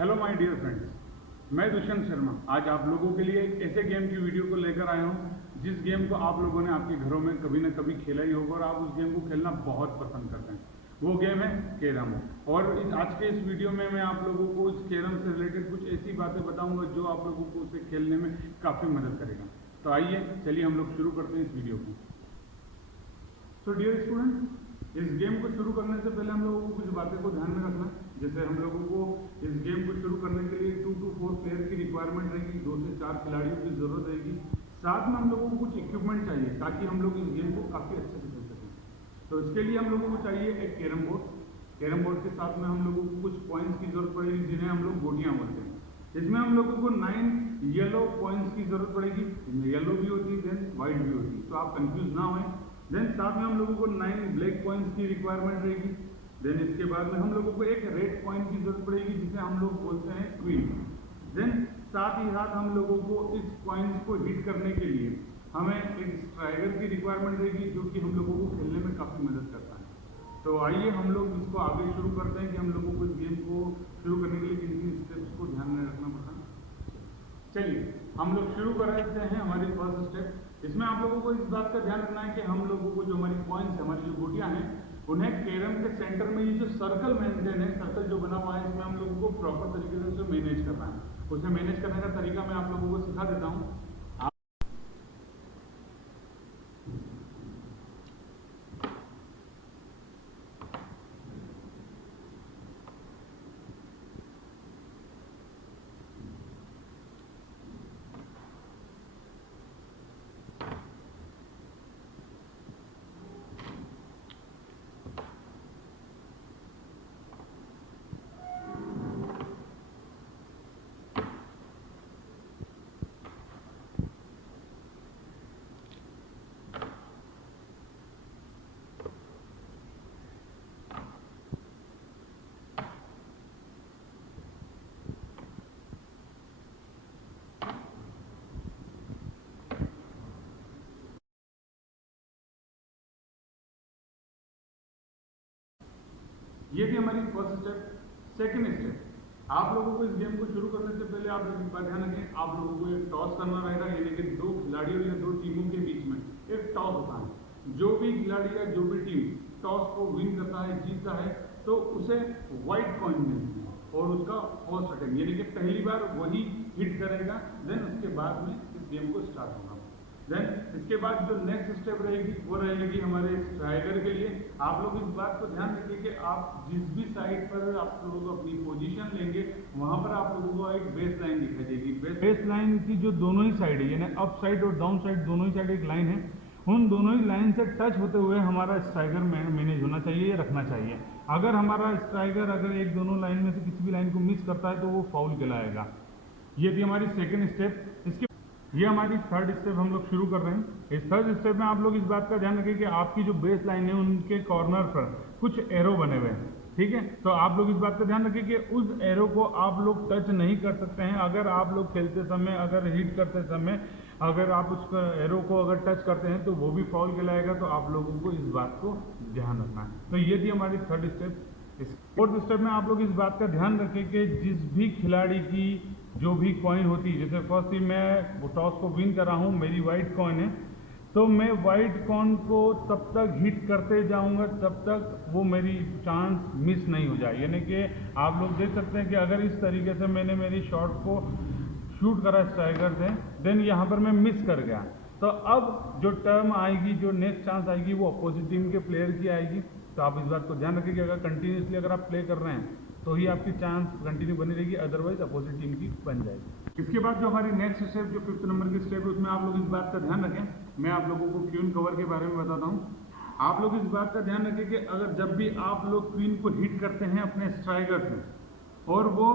Hello my dear friends, मैं दुष्यंत शर्मा आज आप लोगों के लिए एक ऐसे गेम की वीडियो को लेकर आया हूं जिस गेम को आप लोगों ने आपके घरों में कभी ना कभी खेला ही होगा और आप उस गेम को खेलना बहुत पसंद करते हैं। वो गेम है कैरम। और आज के इस वीडियो में मैं आप लोगों को इस कैरम से रिलेटेड कुछ ऐसी बातें बताऊंगा जो आप लोगों को उसे खेलने में काफ़ी मदद करेगा। तो आइए चलिए हम लोग शुरू करते हैं इस वीडियो को। सो डियर स्टूडेंट, इस गेम को शुरू करने से पहले हम लोगों को कुछ बातें को ध्यान में रखना है। जैसे हम लोगों को इस गेम को शुरू करने के लिए 2 to 4 प्लेयर की रिक्वायरमेंट रहेगी, 2 से 4 खिलाड़ियों की जरूरत रहेगी। साथ में हम लोगों को कुछ इक्विपमेंट चाहिए ताकि हम लोग इस गेम को काफ़ी अच्छे से खेल सकें। तो इसके लिए हम लोगों को चाहिए एक कैरम बोर्ड। कैरम बोर्ड के साथ में हम लोगों को कुछ पॉइंट्स की जरूरत पड़ेगी जिन्हें हम लोग गोटियाँ बोलते हैं। इसमें हम लोगों को 9 येलो पॉइंट्स की जरूरत पड़ेगी। इसमें येलो भी होती है, देन व्हाइट भी होती है, तो आप कंफ्यूज ना हों। देन साथ में हम लोगों को 9 ब्लैक पॉइंट्स की रिक्वायरमेंट रहेगी। देन इसके बाद में हम लोगों को एक रेड पॉइंट की जरूरत पड़ेगी जिसे हम लोग बोलते हैं क्वीन। देन साथ ही साथ हम लोगों को इस पॉइंट्स को हिट करने के लिए हमें एक स्ट्राइकर की रिक्वायरमेंट रहेगी जो कि हम लोगों को खेलने में काफ़ी मदद करता है। तो आइए हम लोग इसको आगे शुरू करते हैं कि हम लोगों को इस गेम को शुरू करने के लिए किन किन स्टेप्स को ध्यान में रखना पड़ता है। चलिए हम लोग शुरू कर रहे हैं हमारी फर्स्ट स्टेप। इसमें आप लोगों को इस बात का ध्यान रखना है कि हम लोगों को जो हमारी पॉइंट्स है, हमारी जो गोटियां हैं, उन्हें कैरम के सेंटर में ये जो सर्कल मेंटेन है, सर्कल जो बना हुआ है, इसमें हम लोगों को प्रॉपर तरीके से उसे मैनेज करना है। उसे मैनेज करने का तरीका मैं आप लोगों को सिखा देता हूँ। ये थी हमारी फर्स्ट स्टेप। सेकंड स्टेप, आप लोगों को इस गेम को शुरू करने से पहले आप एक बात ध्यान रखें, आप लोगों को एक टॉस करना रहेगा, यानी कि 2 खिलाड़ियों या 2 टीमों के बीच में एक टॉस होता है। जो भी खिलाड़ी या जो भी टीम टॉस को विन करता है, जीतता है, तो उसे व्हाइट कॉइन मिलती है और उसका फर्स्ट अटेम्प्ट, यानी कि पहली बार वही हिट करेगा। देन उसके बाद में इस गेम को स्टार्ट होगा। देन इसके बाद जो नेक्स्ट स्टेप रहेगी वो रहेगी हमारे स्ट्राइकर के लिए। आप लोग इस बात को ध्यान रखिए कि आप जिस भी साइड पर आप लोग अपनी पोजीशन लेंगे वहां पर आप लोगों को एक बेस लाइन दिखाई देगी। बेस लाइन की जो दोनों ही साइड है, यानी अप साइड और डाउन साइड दोनों ही साइड एक लाइन है, उन दोनों ही लाइन से टच होते हुए हमारा स्ट्राइकर मैनेज होना चाहिए या रखना चाहिए। अगर हमारा स्ट्राइकर अगर एक दोनों लाइन में से किसी भी लाइन को मिस करता है तो वो फाउल कहलाएगा। ये थी हमारी सेकेंड स्टेप। इसके ये हमारी थर्ड स्टेप हम लोग शुरू कर रहे हैं। इस थर्ड स्टेप में आप लोग इस बात का ध्यान रखें कि आपकी जो बेस लाइन है उनके कॉर्नर पर कुछ एरो बने हुए हैं, ठीक है। तो आप लोग इस बात का ध्यान रखें कि उस एरो को आप लोग टच नहीं कर सकते हैं। अगर आप लोग खेलते समय, अगर हिट करते समय अगर आप उस एरो को अगर टच करते हैं तो वो भी फाउल कहलाएगा। तो आप लोगों को इस बात को ध्यान रखना है। तो ये थी हमारी थर्ड स्टेप। फोर्थ स्टेप में आप लोग इस बात का ध्यान रखें कि जिस भी खिलाड़ी की जो भी कॉइन होती है, जैसे फर्स्ट ही मैं टॉस को विन कर रहा हूँ, मेरी वाइट कॉइन है, तो मैं वाइट कॉइन को तब तक हिट करते जाऊंगा तब तक वो मेरी चांस मिस नहीं हो जाए। यानी कि आप लोग देख सकते हैं कि अगर इस तरीके से मैंने मेरी शॉट को शूट करा स्ट्राइकर से, देन यहाँ पर मैं मिस कर गया, तो अब जो टर्म आएगी, जो नेक्स्ट चांस आएगी वो अपोजिट टीम के प्लेयर की आएगी। तो आप इस बात को ध्यान रखें कि अगर कंटिन्यूसली अगर आप प्ले कर रहे हैं तो ही आपकी चांस कंटिन्यू बनी रहेगी, अदरवाइज अपोजिट टीम की बन जाएगी। इसके बाद जो हमारी नेक्स्ट स्टेप, जो 5th नंबर की स्टेप है, उसमें आप लोग इस बात का ध्यान रखें। मैं आप लोगों को क्वीन कवर के बारे में बताता हूँ। आप लोग इस बात का ध्यान रखें कि अगर जब भी आप लोग क्वीन को हिट करते हैं अपने स्ट्राइकर से और वो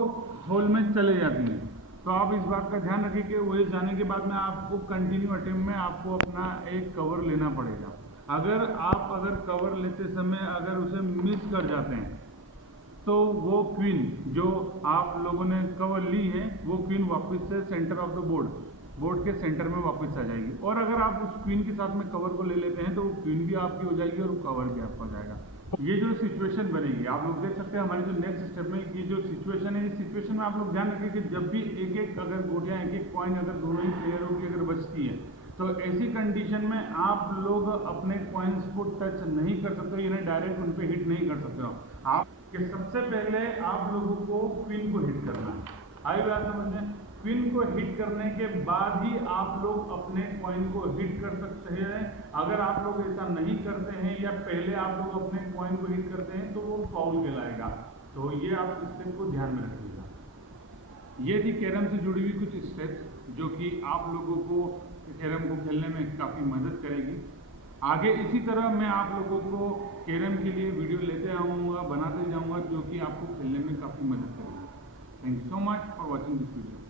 होल में चले जाती हैं, तो आप इस बात का ध्यान रखें कि वो जाने के बाद में आपको कंटिन्यू अटेम्प्ट में आपको अपना एक कवर लेना पड़ेगा। अगर कवर लेते समय अगर उसे मिस कर जाते हैं तो वो क्वीन जो आप लोगों ने कवर ली है वो क्वीन वापस से सेंटर ऑफ द बोर्ड के सेंटर में वापस आ जाएगी। और अगर आप उस क्वीन के साथ में कवर को ले लेते हैं तो वो क्वीन भी आपकी हो जाएगी और कवर भी आपका हो जाएगा। ये जो सिचुएशन बनेगी आप लोग देख सकते हैं हमारे जो नेक्स्ट स्टेप में ये जो सिचुएशन है, इस सिचुएशन में आप लोग ध्यान रखें कि जब भी एक एक अगर गोटियां एक एक कॉइन अगर दोनों ही प्लेयरों की अगर बचती है तो ऐसी कंडीशन में आप लोग अपने कॉइन्स को टच नहीं कर सकते, यानी डायरेक्ट उन पे हिट नहीं कर सकते हो आप। कि सबसे पहले आप लोगों को क्वीन को हिट करना है। आई बात समझ में? क्वीन को हिट करने के बाद ही आप लोग अपने कॉइन को हिट कर सकते हैं। अगर आप लोग ऐसा नहीं करते हैं या पहले आप लोग अपने कॉइन को हिट करते हैं तो वो फाउल कहलाएगा। तो ये आप स्टेप को ध्यान में रखिएगा। ये थी कैरम से जुड़ी हुई कुछ स्टेप्स जो कि आप लोगों को कैरम को खेलने में काफ़ी मदद करेगी। आगे इसी तरह मैं आप लोगों को कैरम के लिए वीडियो लेते आऊँगा, बनाते जाऊँगा, जो कि आपको खेलने में काफ़ी मदद करेगी। Thank you so much for watching this video.